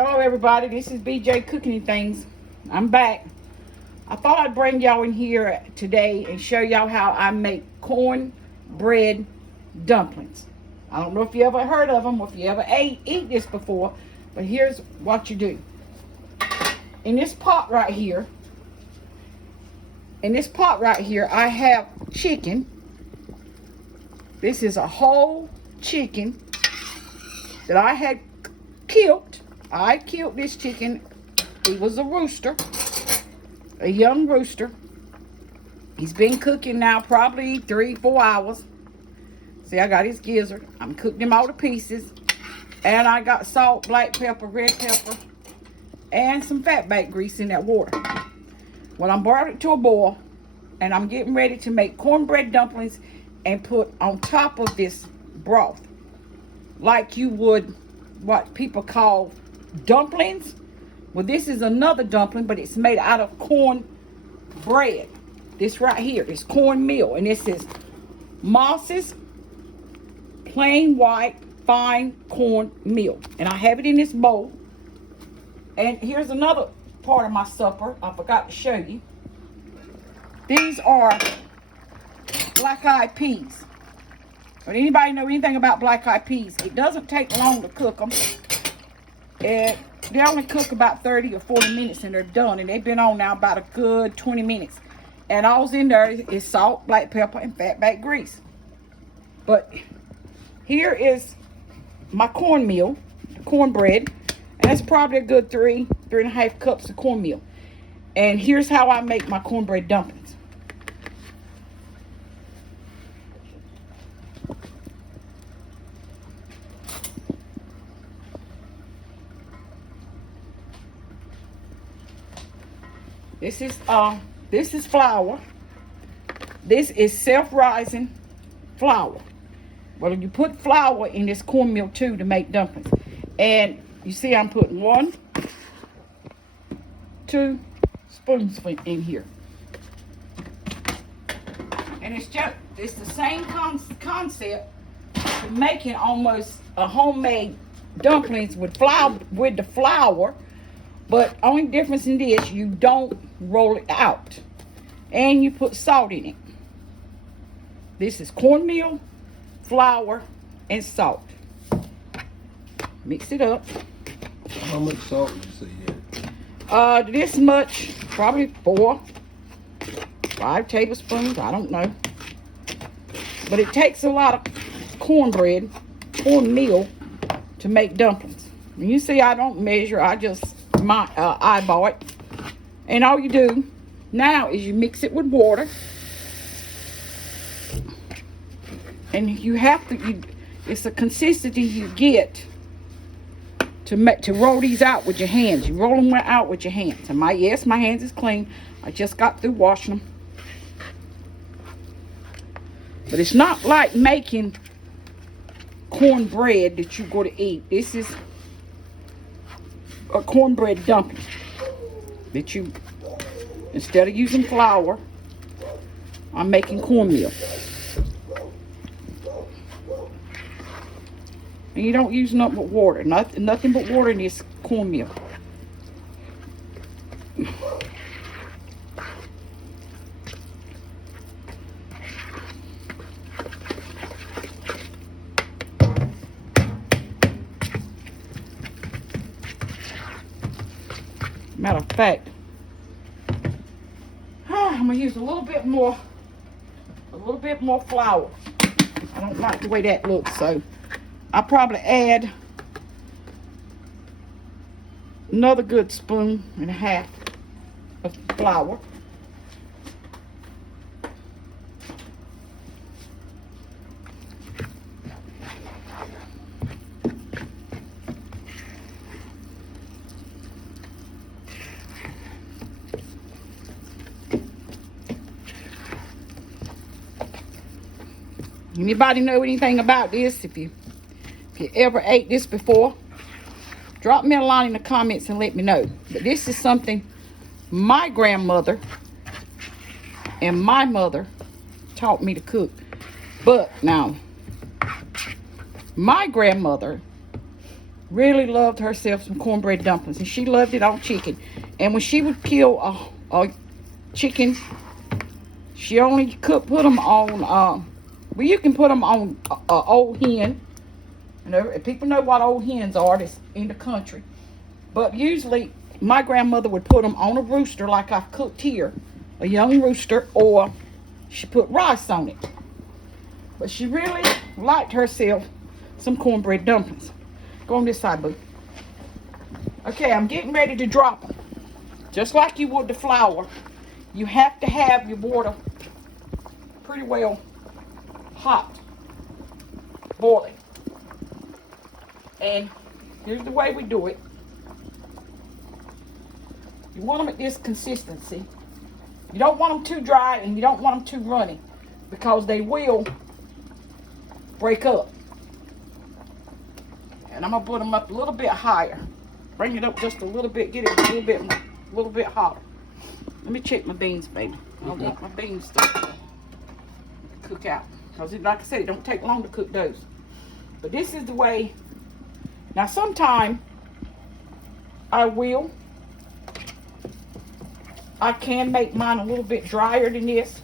Hello everybody, this is BJ Cooking and Things. I'm back. I thought I'd bring y'all in here today and show y'all how I make cornbread dumplings. I don't know if you ever heard of them or if you ever eat this before, but here's what you do. In this pot right here, I have chicken. This is a whole chicken that I had killed. I killed this chicken. He was a rooster, a young rooster. He's been cooking now probably 3-4 hours. See, I got his gizzard. I'm cooking him all to pieces. And I got salt, black pepper, red pepper, and some fat bake grease in that water. Well, I'm brought it to a boil, and I'm getting ready to make cornbread dumplings and put on top of this broth, like you would what people call dumplings. Well, this is another dumpling, but it's made out of corn bread. This right here is cornmeal, and this is Moss's plain white fine cornmeal, and I have it in this bowl. And here's another part of my supper I forgot to show you. These are black-eyed peas. But anybody know anything about black-eyed peas? It doesn't take long to cook them. And they only cook about 30 or 40 minutes and they're done. And they've been on now about a good 20 minutes. And all's in there is salt, black pepper, and fat baked grease. But here is my cornmeal, cornbread. And that's probably a good 3.5 cups of cornmeal. And here's how I make my cornbread dumplings. This is flour. This is self-rising flour. Well, you put flour in this cornmeal too to make dumplings. And you see I'm putting 1, 2 spoons in here. And it's the same concept to making almost a homemade dumplings with the flour. But only difference in this, you don't roll it out. And you put salt in it. This is cornmeal, flour, and salt. Mix it up. How much salt did you say in? This much, probably 4, 5 tablespoons, I don't know. But it takes a lot of cornmeal, to make dumplings. And you see I don't measure, I just eyeball it. And all you do now is you mix it with water. And you have to, it's a consistency you get to roll these out with your hands. You roll them out with your hands. And my hands is clean. I just got through washing them. But it's not like making cornbread that you're going to eat. This is a cornbread dumpling that you, instead of using flour, I'm making cornmeal. And you don't use nothing but water. Nothing but water in this cornmeal. Matter of fact, I'm gonna use a little bit more flour. I don't like the way that looks, so I'll probably add another good 1.5 spoons of flour. Anybody know anything about this? If you ever ate this before, drop me a line in the comments and let me know. But this is something my grandmother and my mother taught me to cook. But now, my grandmother really loved herself some cornbread dumplings, and she loved it on chicken. And when she would kill a chicken, she only could put them on, well, you can put them on old hen. You know, people know what old hens are. That's in the country. But usually, my grandmother would put them on a rooster like I've cooked here, a young rooster, or she put rice on it. But she really liked herself some cornbread dumplings. Go on this side, boo. Okay, I'm getting ready to drop them. Just like you would the flour, you have to have your water pretty well hot, boiling. And here's the way we do it. You want them at this consistency. You don't want them too dry and you don't want them too runny, because they will break up. And I'm gonna put them up a little bit higher. Bring it up just a little bit. Get it a little bit hotter. Let me check my beans, baby. I don't want my beans to cook out, because like I said, it don't take long to cook those. But this is the way. Now, sometime I can make mine a little bit drier than this,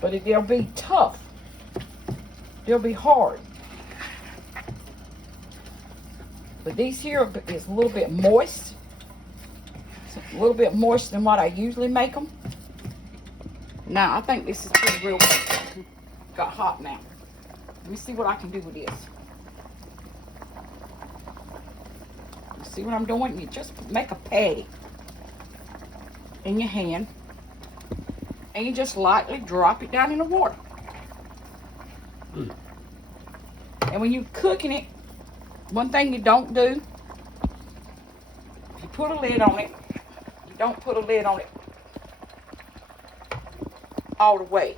but they'll be tough. They'll be hard. But these here is a little bit moist. It's a little bit moist than what I usually make them. Now, I think this is pretty real. Got hot now. Let me see what I can do with this. See what I'm doing? You just make a patty in your hand, and you just lightly drop it down in the water. And when you're cooking it, one thing you don't do, you put a lid on it. You don't put a lid on it all the way.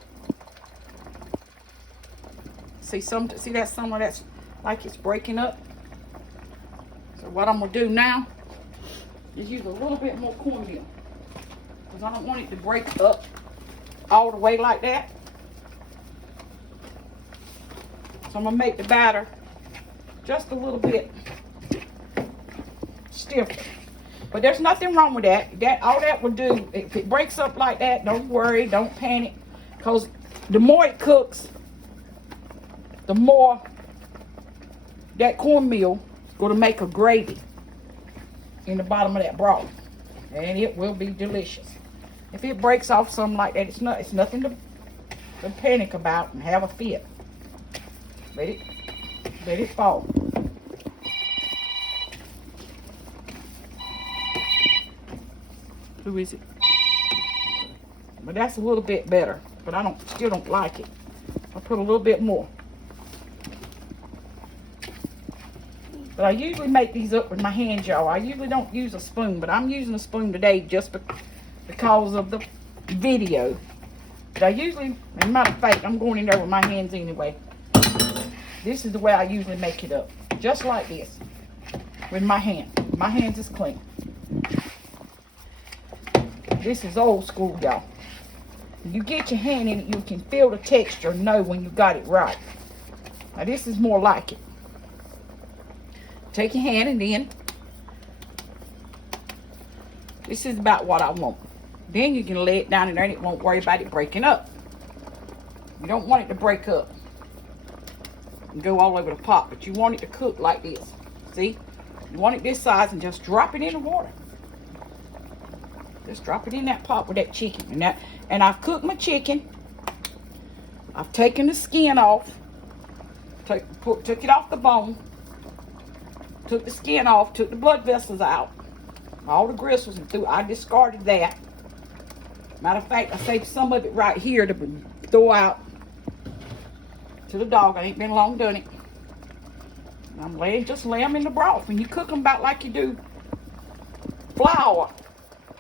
See that some of that's like it's breaking up. So what I'm gonna do now is use a little bit more cornmeal, because I don't want it to break up all the way like that. So I'm gonna make the batter just a little bit stiffer. But there's nothing wrong with that. All that will do, if it breaks up like that, don't worry, don't panic, because the more it cooks, the more that cornmeal is going to make a gravy in the bottom of that broth, and it will be delicious. If it breaks off something like that, it's nothing to panic about and have a fit. Let it fall. Who is it? But that's a little bit better, but I still don't like it. I'll put a little bit more. But I usually make these up with my hand, y'all. I usually don't use a spoon, but I'm using a spoon today just because of the video. But I usually, as a matter of fact, I'm going in there with my hands anyway. This is the way I usually make it up. Just like this. With my hand. My hands is clean. This is old school, y'all. You get your hand in it, you can feel the texture and know when you got it right. Now this is more like it. Take your hand and then, this is about what I want. Then you can lay it down in there and it won't worry about it breaking up. You don't want it to break up and go all over the pot, but you want it to cook like this. See? You want it this size, and just drop it in the water. Just drop it in that pot with that chicken. And I've cooked my chicken. I've taken the skin off. Took it off the bone. Took the skin off. Took the blood vessels out. All the gristles and I discarded that. Matter of fact, I saved some of it right here to throw out to the dog. I ain't been long done it. I'm just lay them in the broth. And you cook them about like you do flour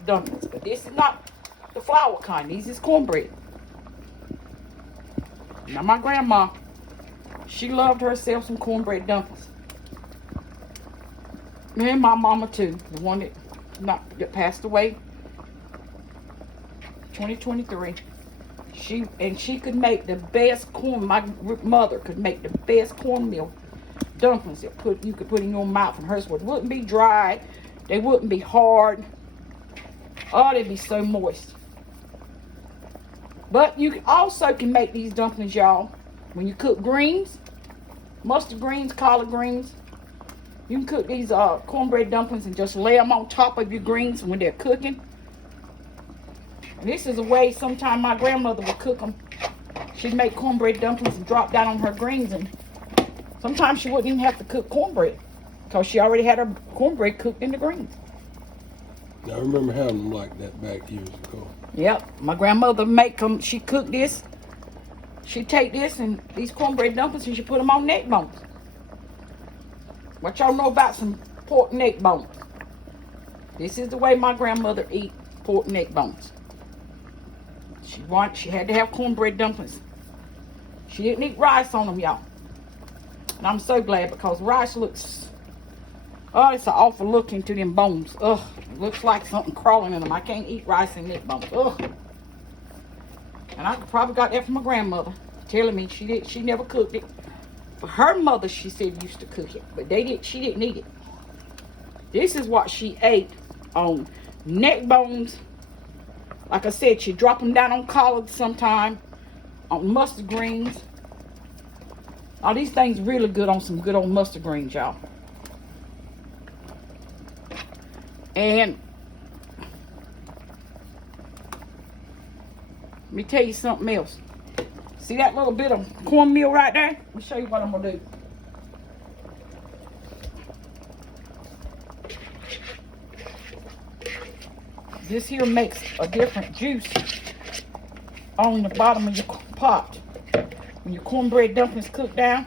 dumplings. But this is not the flour kind. These is cornbread. Now my grandma, she loved herself some cornbread dumplings. And my mama too. The one that passed away 2023. She could make the best corn. My mother could make the best cornmeal dumplings that you could put in your mouth, and hers wouldn't be dry. They wouldn't be hard. Oh, they'd be so moist. But you also can make these dumplings, y'all, when you cook greens, mustard greens, collard greens. You can cook these cornbread dumplings and just lay them on top of your greens when they're cooking. And this is a way sometime my grandmother would cook them. She'd make cornbread dumplings and drop down on her greens, and sometimes she wouldn't even have to cook cornbread because she already had her cornbread cooked in the greens. I remember having them like that back years ago. Yep, my grandmother make them. She cooked this. She'd take this and these cornbread dumplings and she put them on neck bones. What y'all know about some pork neck bones? This is the way my grandmother eat pork neck bones. She had to have cornbread dumplings. She didn't eat rice on them, y'all. And I'm so glad, because rice looks, oh, it's an awful looking to them bones. Ugh, it looks like something crawling in them. I can't eat rice and neck bones. Ugh. And I probably got that from my grandmother, telling me she never cooked it. But her mother, she said, used to cook it, but she didn't eat it. This is what she ate on neck bones. Like I said, she drop them down on collards sometime, on mustard greens. All these things really good on some good old mustard greens, y'all. And let me tell you something else. See that little bit of cornmeal right there? Let me show you what I'm gonna do. This here makes a different juice on the bottom of your pot. When your cornbread dumplings cook down,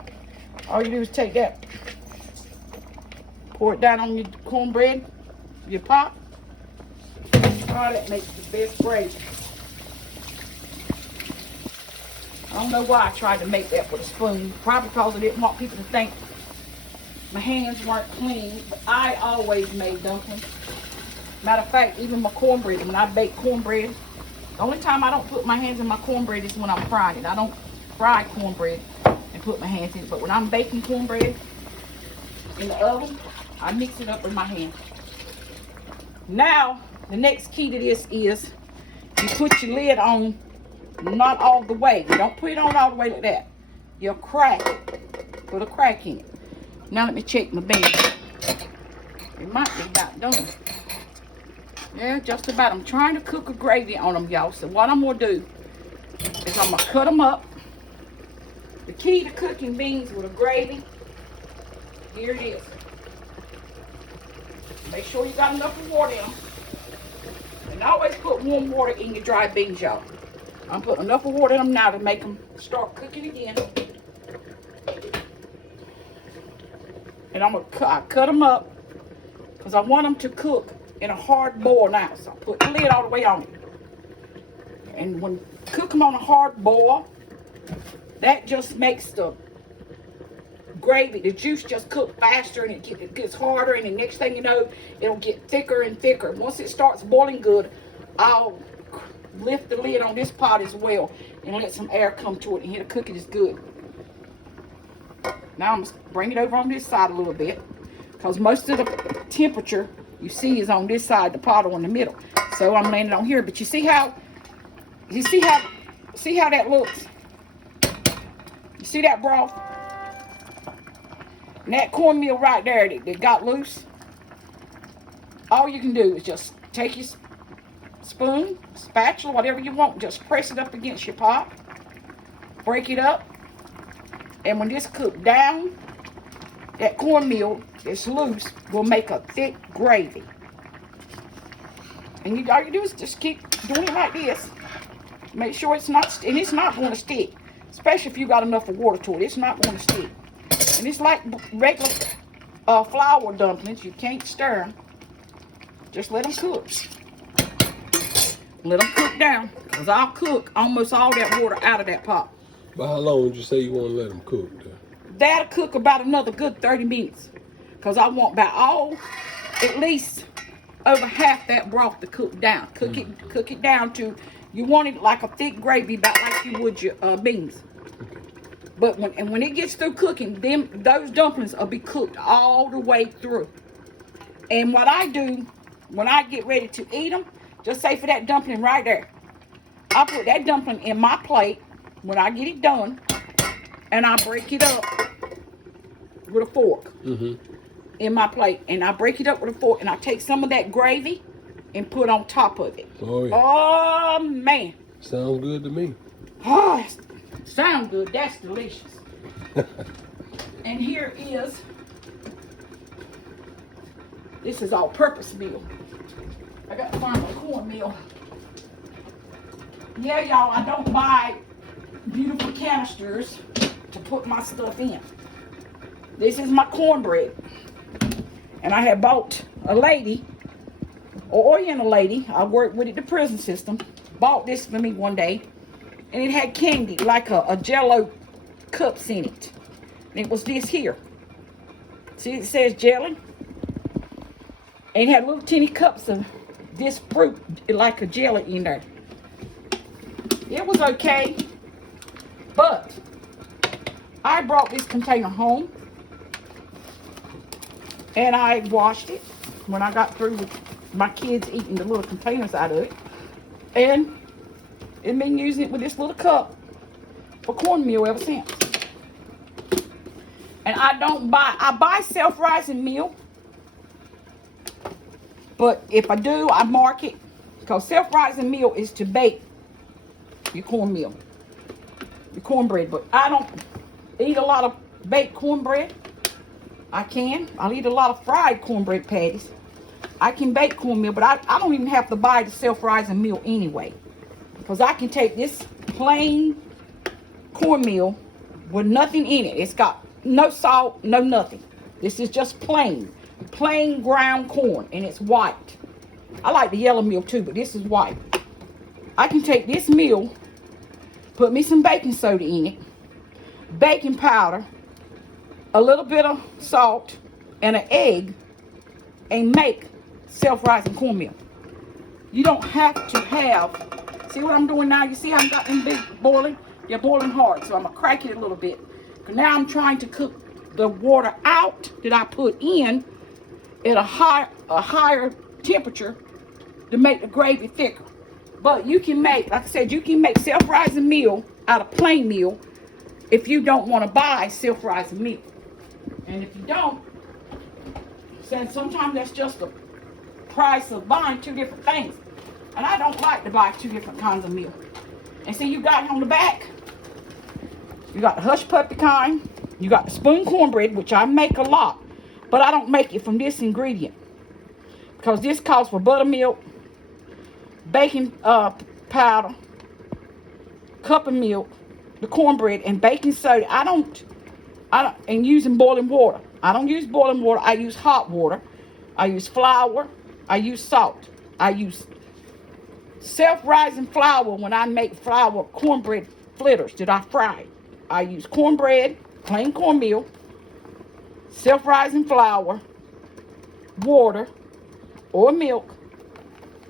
all you do is take that, pour it down on your cornbread, your pot. Oh, that makes the best gravy. I don't know why I tried to make that with a spoon. Probably because I didn't want people to think my hands weren't clean. But I always made dumplings. Matter of fact, even my cornbread, when I bake cornbread, the only time I don't put my hands in my cornbread is when I'm frying it. I don't fry cornbread and put my hands in it. But when I'm baking cornbread in the oven, I mix it up with my hands. Now, the next key to this is you put your lid on, not all the way. You don't put it on all the way like that. You'll crack it. Put a crack in it. Now let me check my beans. It might be about done. Yeah, just about. I'm trying to cook a gravy on them, y'all. So what I'm going to do is I'm going to cut them up. The key to cooking beans with a gravy, here it is. Make sure you got enough water in them. And always put warm water in your dry beans, y'all. I'm putting enough water in them now to make them start cooking again. And I'm going to cut them up because I want them to cook in a hard boil now. So I put the lid all the way on it. And when you cook them on a hard boil, that just makes the gravy, the juice just cook faster, and it gets harder, and the next thing you know, it'll get thicker and thicker. Once it starts boiling good, I'll lift the lid on this pot as well and let some air come to it, and it'll cook it as good. Now I'm going to bring it over on this side a little bit, because most of the temperature you see is on this side, the pot or in the middle. So I'm laying it on here, but you see how that looks? You see that broth? And that cornmeal right there that got loose? All you can do is just take your spoon, spatula, whatever you want, just press it up against your pot, break it up, and when this cooked down, that cornmeal that's loose will make a thick gravy. And all you do is just keep doing it like this. Make sure it's not, and it's not going to stick, especially if you got enough of water to it. It's not going to stick. And it's like regular flour dumplings. You can't stir them. Just let them cook. Let them cook down, because I'll cook almost all that water out of that pot. But how long would you say you want to let them cook? That'll cook about another good 30 minutes. Because I want at least over half that broth to cook down. Cook it down to, you want it like a thick gravy, about like you would your beans. But when it gets through cooking, those dumplings will be cooked all the way through. And what I do when I get ready to eat them, just say for that dumpling right there, I put that dumpling in my plate when I get it done, and I break it up with a fork in my plate. And I break it up with a fork, and I take some of that gravy and put on top of it. Oh, yeah. Oh, man. Sounds good to me. Oh, sounds good. That's delicious. And here is, this is all-purpose meal. I got to find my cornmeal. Yeah, y'all, I don't buy beautiful canisters to put my stuff in. This is my cornbread. And I had bought a lady, or Oriental lady, I worked with at the prison system, bought this for me one day. And it had candy, like a Jello cups in it. And it was this here. See, it says jelly. And it had little teeny cups of this fruit, like a jelly in there. It was okay. But I brought this container home. And I washed it when I got through with my kids eating the little containers out of it. And I've been using it with this little cup for cornmeal ever since. And I buy self-rising meal. But if I do, I mark it. Because self-rising meal is to bake your cornmeal, your cornbread. But I don't eat a lot of baked cornbread. I'll eat a lot of fried cornbread patties. I can bake cornmeal, but I don't even have to buy the self-rising meal anyway. Because I can take this plain cornmeal with nothing in it. It's got no salt, no nothing. This is just plain ground corn, and it's white. I like the yellow meal too, but this is white. I can take this meal, put me some baking soda in it, baking powder, a little bit of salt, and an egg, and make self-rising cornmeal. You don't have to have, see what I'm doing now? You see I've got them big boiling? They're boiling hard, so I'm going to crack it a little bit. Because now I'm trying to cook the water out that I put in at a higher temperature to make the gravy thicker. But you can make, like I said, you can make self-rising meal out of plain meal if you don't want to buy self-rising meal. And if you don't, then sometimes that's just the price of buying two different things. And I don't like to buy two different kinds of meal. And see, you got on the back, you got the hush puppy kind, you got the spoon cornbread, which I make a lot, but I don't make it from this ingredient. Because this calls for buttermilk, baking powder, cup of milk, the cornbread, and baking soda. I don't, and using boiling water. I don't use boiling water. I use hot water. I use flour. I use salt. I use self-rising flour when I make flour cornbread fritters that I fry. I use cornbread, plain cornmeal, self-rising flour, water, or milk,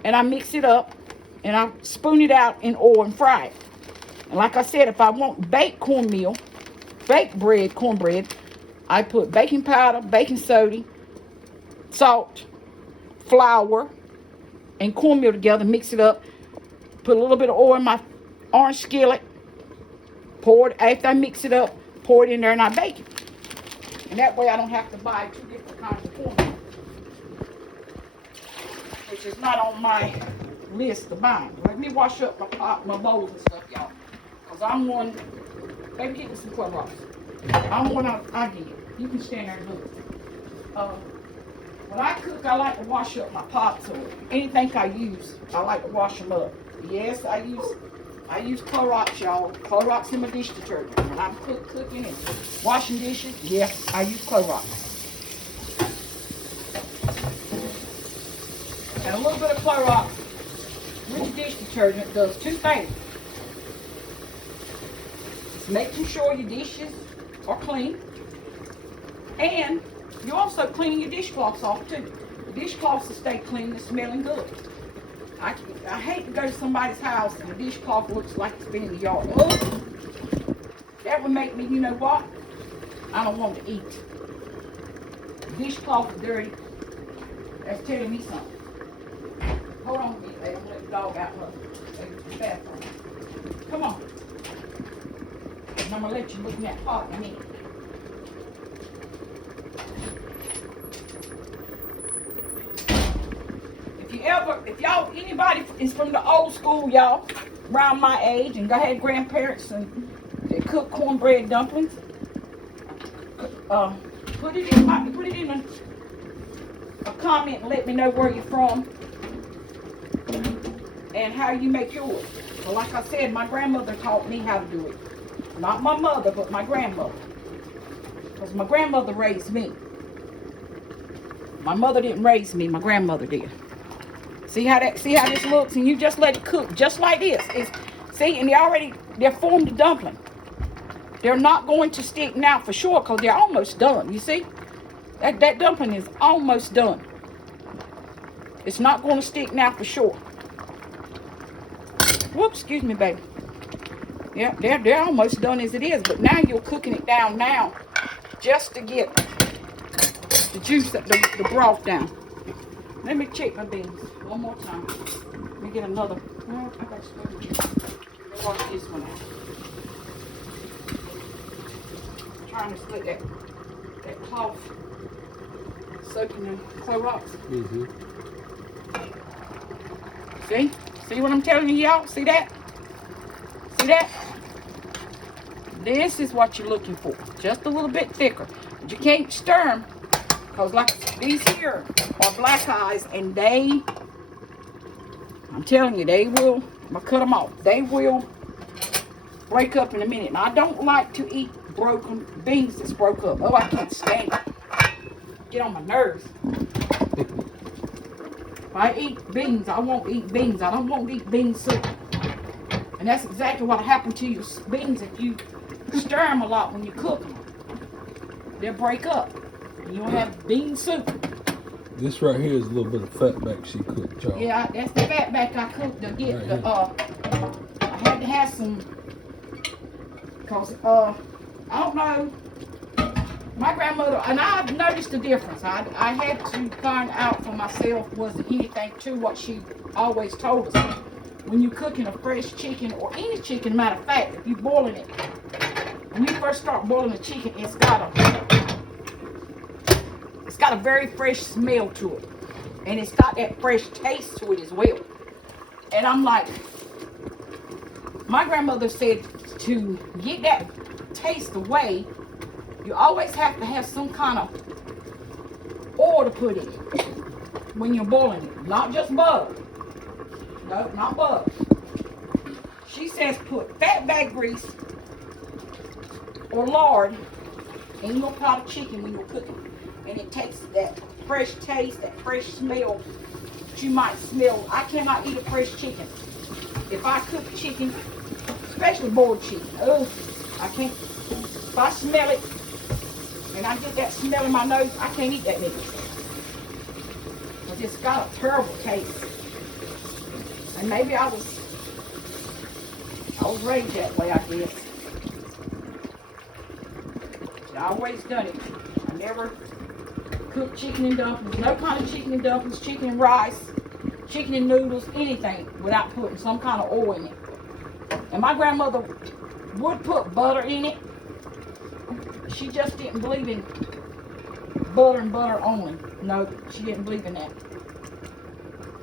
and I mix it up, and I spoon it out in oil and fry it. And like I said, if I want baked cornmeal, baked bread, cornbread, I put baking powder, baking soda, salt, flour, and cornmeal together, mix it up, put a little bit of oil in my orange skillet, pour it, after I mix it up, pour it in there, and I bake it. And that way I don't have to buy two different kinds of cornmeal, which is not on my list to buy. Let me wash up my pot, my bowls and stuff, y'all. Because I'm one, baby, give me some Clorox. I'm one, I get it. You can stand there and look. When I cook, I like to wash up my pots or anything I use. I like to wash them up. Yes, I use Clorox, y'all. Clorox in my dish detergent. When I'm cooking and washing dishes, yes, I use Clorox. And a little bit of Clorox with the dish detergent does two things. It's making sure your dishes are clean, and you're also cleaning your dishcloths off too. The dishcloths will stay clean and smelling good. I hate to go to somebody's house and the dishcloth looks like it's been in the yard. Oh, that would make me, you know what? I don't want to eat. Dishcloth is dirty. That's telling me something. Hold on a minute, baby. I'm gonna let the dog out the bathroom. Come on. And I'm gonna let you look in that pot in a minute. If y'all, anybody is from the old school, y'all, around my age, and had grandparents and they cook cornbread dumplings, put it in a comment and let me know where you're from and how you make yours. Well, like I said, my grandmother taught me how to do it. Not my mother, but my grandmother. Because my grandmother raised me. My mother didn't raise me, my grandmother did. See how this looks, and you just let it cook just like this. See, and they're formed a dumpling. They're not going to stick now for sure because they're almost done. You see, that dumpling is almost done. It's not going to stick now for sure. Whoops, excuse me, baby. Yeah, they're almost done as it is, but now you're cooking it down now just to get the juice, the broth down. Let me check my beans one more time. Let me get another. Well, I got to wash this one out. I'm trying to split that cloth soaking in Clorox. Mm-hmm. See what I'm telling you, y'all? See that? See that? This is what you're looking for. Just a little bit thicker. But you can't stir them. Because like these here are black eyes, and I'm telling you, they will, I'm going to cut them off. They will break up in a minute. And I don't like to eat broken beans that's broke up. Oh, I can't stand it. Get on my nerves. If I eat beans, I won't eat beans. I don't want to eat bean soup. And that's exactly what happened to your beans if you stir them a lot when you cook them. They'll break up. You'll have bean soup. This right here is a little bit of fatback she cooked, y'all. Yeah, that's the fatback I cooked to get right I had to have some, because I don't know, my grandmother, and I've noticed the difference. I had to find out for myself, was it anything to what she always told us. When you're cooking a fresh chicken, or any chicken, matter of fact, if you're boiling it, when you first start boiling a chicken, it's got a very fresh smell to it, and it's got that fresh taste to it as well. And I'm like, my grandmother said to get that taste away, you always have to have some kind of oil to put in it when you're boiling it, not just butter. No, not butter. She says put fatback grease or lard in your pot of chicken when you're cooking. And it takes that fresh taste, that fresh smell that you might smell. I cannot eat a fresh chicken. If I cook chicken, especially boiled chicken, oh, I can't. If I smell it and I get that smell in my nose, I can't eat that meat. Because it's got a terrible taste. And maybe I was raised that way, I guess. I always done it. I never cook chicken and dumplings, no kind of chicken and dumplings, chicken and rice, chicken and noodles, anything without putting some kind of oil in it. And my grandmother would put butter in it. She just didn't believe in butter and butter only. No, she didn't believe in that.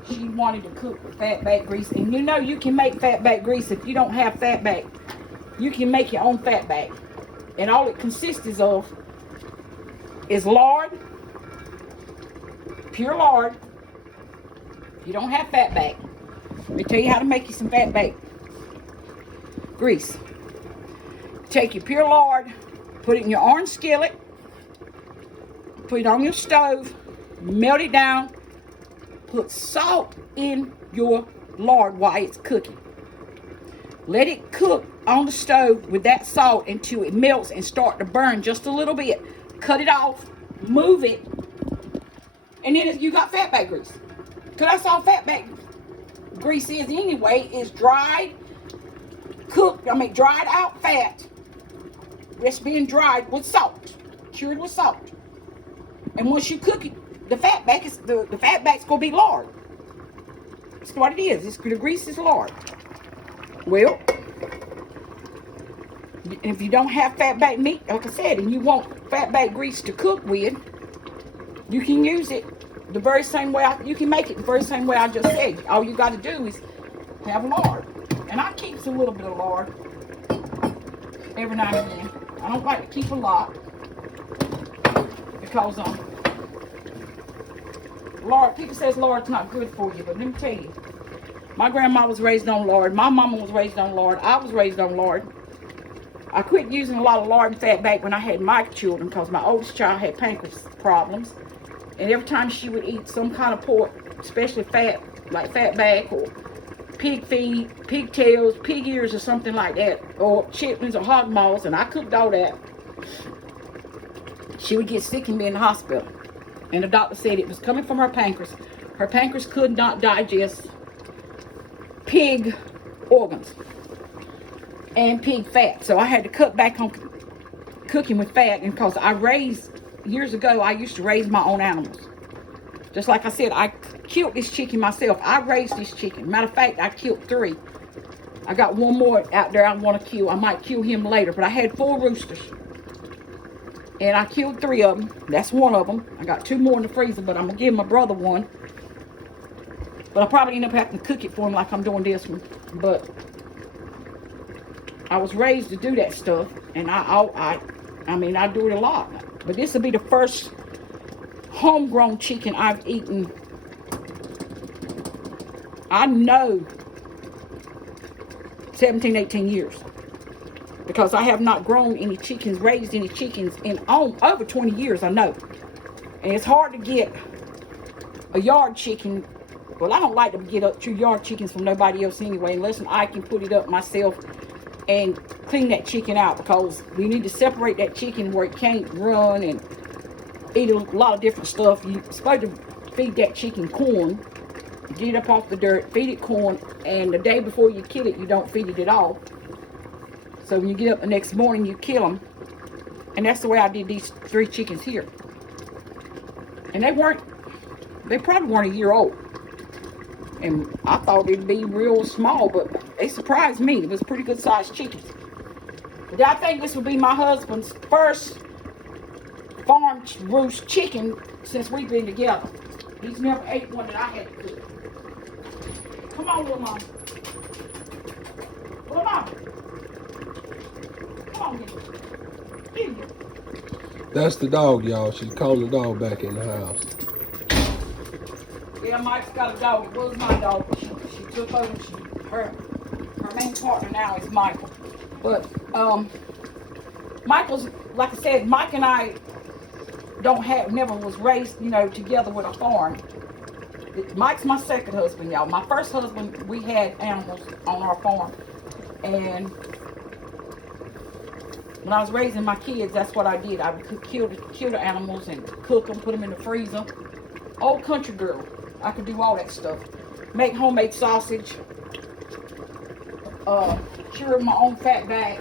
She wanted to cook with fatback grease. And you know you can make fatback grease if you don't have fatback. You can make your own fatback. And all it consists of is lard, pure lard. If you don't have fatback, let me tell you how to make you some fatback grease. Take your pure lard, put it in your orange skillet, put it on your stove, melt it down, put salt in your lard while it's cooking. Let it cook on the stove with that salt until it melts and start to burn just a little bit. Cut it off, move it, and then you got fatback grease. Because that's all fatback grease is anyway, is dried out fat that's being dried with salt, cured with salt. And once you cook it, the fat back is the fat back's gonna be lard. That's what it is. The grease is lard. Well, if you don't have fat back meat, like I said, and you want fat back grease to cook with, you can use it the very same way. You can make it the very same way I just said. All you got to do is have lard, and I keep a little bit of lard every now and then. I don't like to keep a lot because lard. People says lard's not good for you, but let me tell you, my grandma was raised on lard. My mama was raised on lard. I was raised on lard. I quit using a lot of lard and fat back when I had my children because my oldest child had pancreas problems. And every time she would eat some kind of pork, especially fat, like fat back or pig feet, pigtails, pig ears or something like that, or chitlins or hog maws, and I cooked all that, she would get sick and be in the hospital. And the doctor said it was coming from her pancreas. Her pancreas could not digest pig organs and pig fat. So I had to cut back on cooking with fat, and because years ago, I used to raise my own animals. Just like I said, I killed this chicken myself. I raised this chicken. Matter of fact, I killed 3. I got one more out there I want to kill. I might kill him later, but I had 4 roosters. And I killed 3 of them. That's one of them. I got 2 more in the freezer, but I'm going to give my brother one. But I probably end up having to cook it for him like I'm doing this one. But I was raised to do that stuff, and I do it a lot. But this will be the first homegrown chicken I've eaten. I know 17, 18 years. Because I have not grown any chickens, raised any chickens in over 20 years, I know. And it's hard to get a yard chicken. Well, I don't like to get up 2 yard chickens from nobody else anyway, unless I can put it up myself and clean that chicken out, because we need to separate that chicken where it can't run and eat a lot of different stuff. You're supposed to feed that chicken corn, get it up off the dirt, feed it corn, and the day before you kill it, you don't feed it at all. So when you get up the next morning, you kill them. And that's the way I did these 3 chickens here. And they probably weren't a year old. And I thought it'd be real small, but they surprised me. It was pretty good sized chickens. But I think this will be my husband's first farm roost chicken since we've been together. He's never ate one that I had to cook. Come on, little mama. Little mama. Come on, get here. That's the dog, y'all. She's calling the dog back in the house. Yeah, Mike's got a dog. It was my dog. She took over. Her main partner now is Michael. But Michael's, like I said, Mike and I never was raised, together with a farm. Mike's my second husband, y'all. My first husband, we had animals on our farm. And when I was raising my kids, that's what I did. I would kill the animals and cook them, put them in the freezer. Old country girl. I could do all that stuff. Make homemade sausage. Cure my own fat back.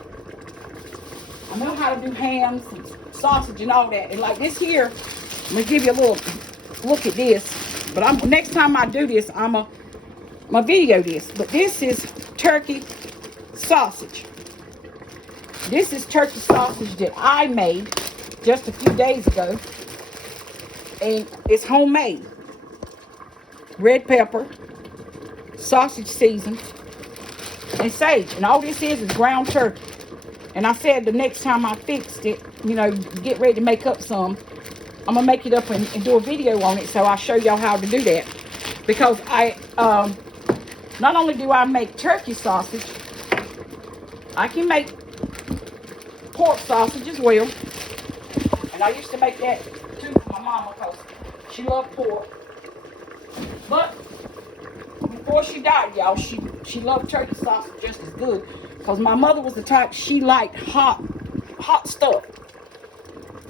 I know how to do hams and sausage and all that. And like this here, I'm gonna give you a little look at this. But next time I do this, I'm video this. But this is turkey sausage. This is turkey sausage that I made just a few days ago. And it's homemade. Red pepper, sausage season, and sage. And all this is ground turkey. And I said the next time I fixed it, get ready to make up some, I'm going to make it up and do a video on it, so I'll show y'all how to do that. Because not only do I make turkey sausage, I can make pork sausage as well. And I used to make that too for my mama because she loved pork. But before she died, y'all, she loved turkey sausage just as good. Because my mother was the type, she liked hot stuff.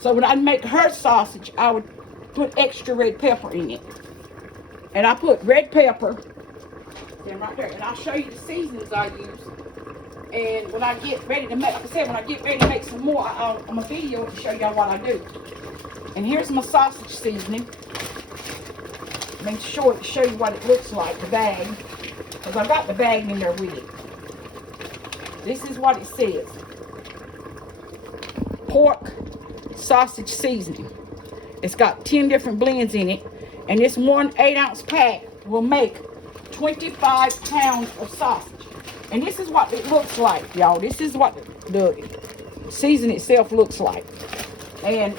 So when I make her sausage, I would put extra red pepper in it. And I put red pepper, right there. And I'll show you the seasonings I use. And when I get ready to make, like I said, when I get ready to make some more, I'm a video to show y'all what I do. And here's my sausage seasoning. Make sure to show you what it looks like, the bag. Because I got the bag in there with it. This is what it says. Pork sausage seasoning. It's got 10 different blends in it. And this 1 8-ounce pack will make 25 pounds of sausage. And this is what it looks like, y'all. This is what the season itself looks like. And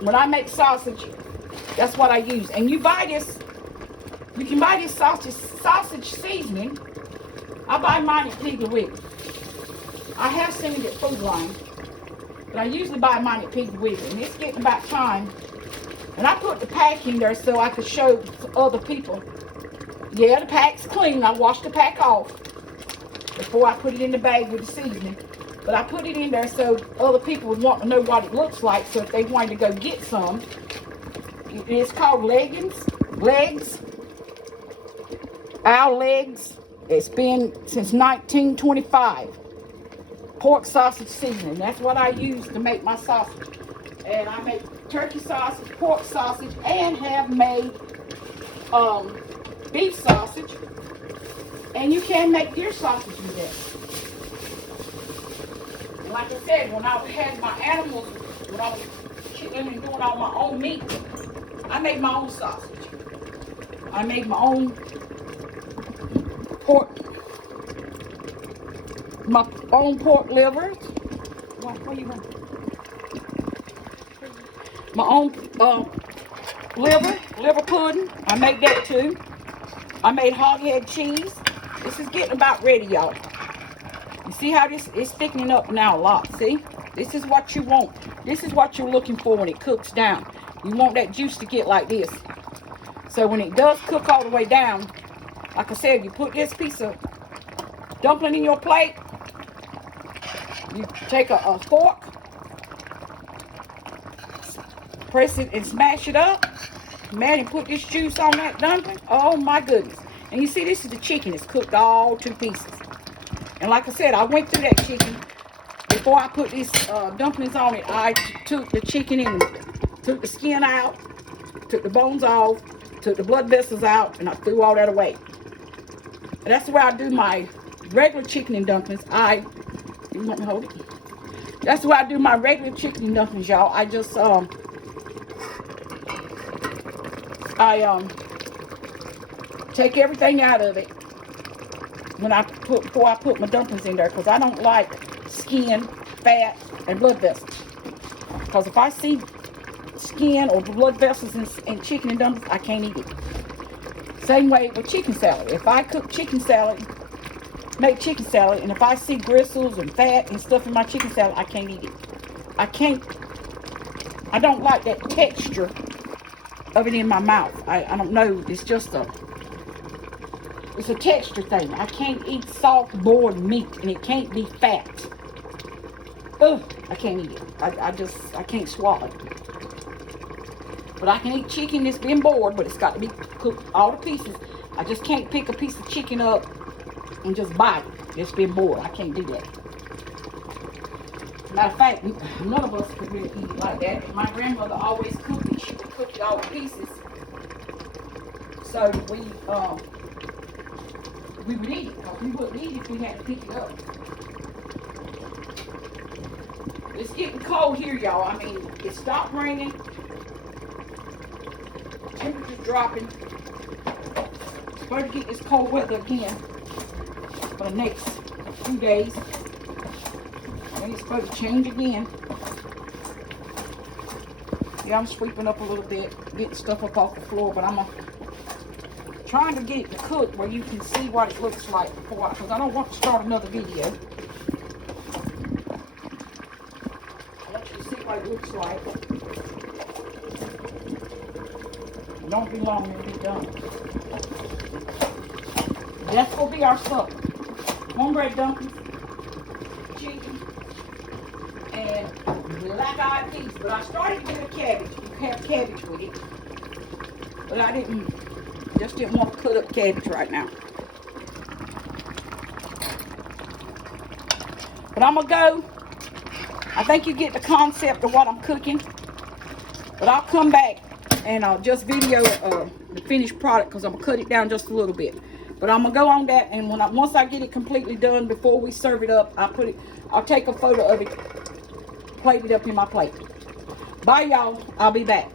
when I make sausage, that's what I use. And you buy this, you can buy this sausage seasoning. I buy mine at Piggly Wiggly. I have seen it at Food Line, but I usually buy mine at Piggly Wiggly. And it's getting about time. And I put the pack in there so I could show other people. Yeah, the pack's clean. I washed the pack off before I put it in the bag with the seasoning. But I put it in there so other people would want to know what it looks like. So if they wanted to go get some, it's called legs. Our legs. It's been since 1925. Pork sausage seasoning. That's what I use to make my sausage. And I make turkey sausage, pork sausage, and have made beef sausage. And you can make deer sausage with that. And like I said, when I had my animals, when I was chilling and doing all my own meat, I made my own sausage. I made my own pork liver. Where you going? My own liver pudding. I made that too. I made hog head cheese. This is getting about ready, y'all. You see how this is thickening up now a lot, see? This is what you want. This is what you're looking for when it cooks down. You want that juice to get like this. So when it does cook all the way down, like I said, you put this piece of dumpling in your plate. You take a fork, press it and smash it up. Man, and put this juice on that dumpling. Oh my goodness. And you see, this is the chicken. It's cooked all 2 pieces. And like I said, I went through that chicken. Before I put these dumplings on it, I took the chicken and took the skin out, took the bones off, took the blood vessels out, and I threw all that away. And that's the way I do my regular chicken and dumplings. You want me to hold it? That's the way I do my regular chicken and dumplings, y'all. I just, take everything out of it before I put my dumplings in there, because I don't like skin, fat, and blood vessels. Because if I see skin or blood vessels in chicken and dumplings, I can't eat it. Same way with chicken salad. If I cook chicken salad, make chicken salad, and if I see gristles and fat and stuff in my chicken salad, I can't eat it. I don't like that texture of it in my mouth. I don't know. It's just it's a texture thing. I can't eat soft boiled meat, and it can't be fat. Ugh, I can't eat it. I can't swallow it. But I can eat chicken that's been boiled, but it's got to be cooked all the pieces. I just can't pick a piece of chicken up and just bite it. It's been boiled. I can't do that. Matter of fact, none of us could really eat it like that. My grandmother always cooked it. She would cook it all in pieces. So we would eat it, because we wouldn't eat it if we had to pick it up. It's getting cold here, y'all. I mean, it stopped raining. Temperature's dropping. Supposed to get this cold weather again for the next few days. And it's supposed to change again. Yeah, I'm sweeping up a little bit, getting stuff up off the floor, but I'm trying to get it to cook where you can see what it looks like before, because I don't want to start another video. I'll let you see what it looks like. It don't be long, it'll be done. That's gonna be our supper. Cornbread dumplings, chicken, and black-eyed peas. But I started with a cabbage. You can have cabbage with it, but I just didn't want to cut up cabbage right now. But I'm gonna go. I think you get the concept of what I'm cooking. But I'll come back and just video the finished product, because I'm gonna cut it down just a little bit. But I'm gonna go on that, and once I get it completely done, before we serve it up, I'll take a photo of it, plate it up in my plate. Bye, y'all. I'll be back.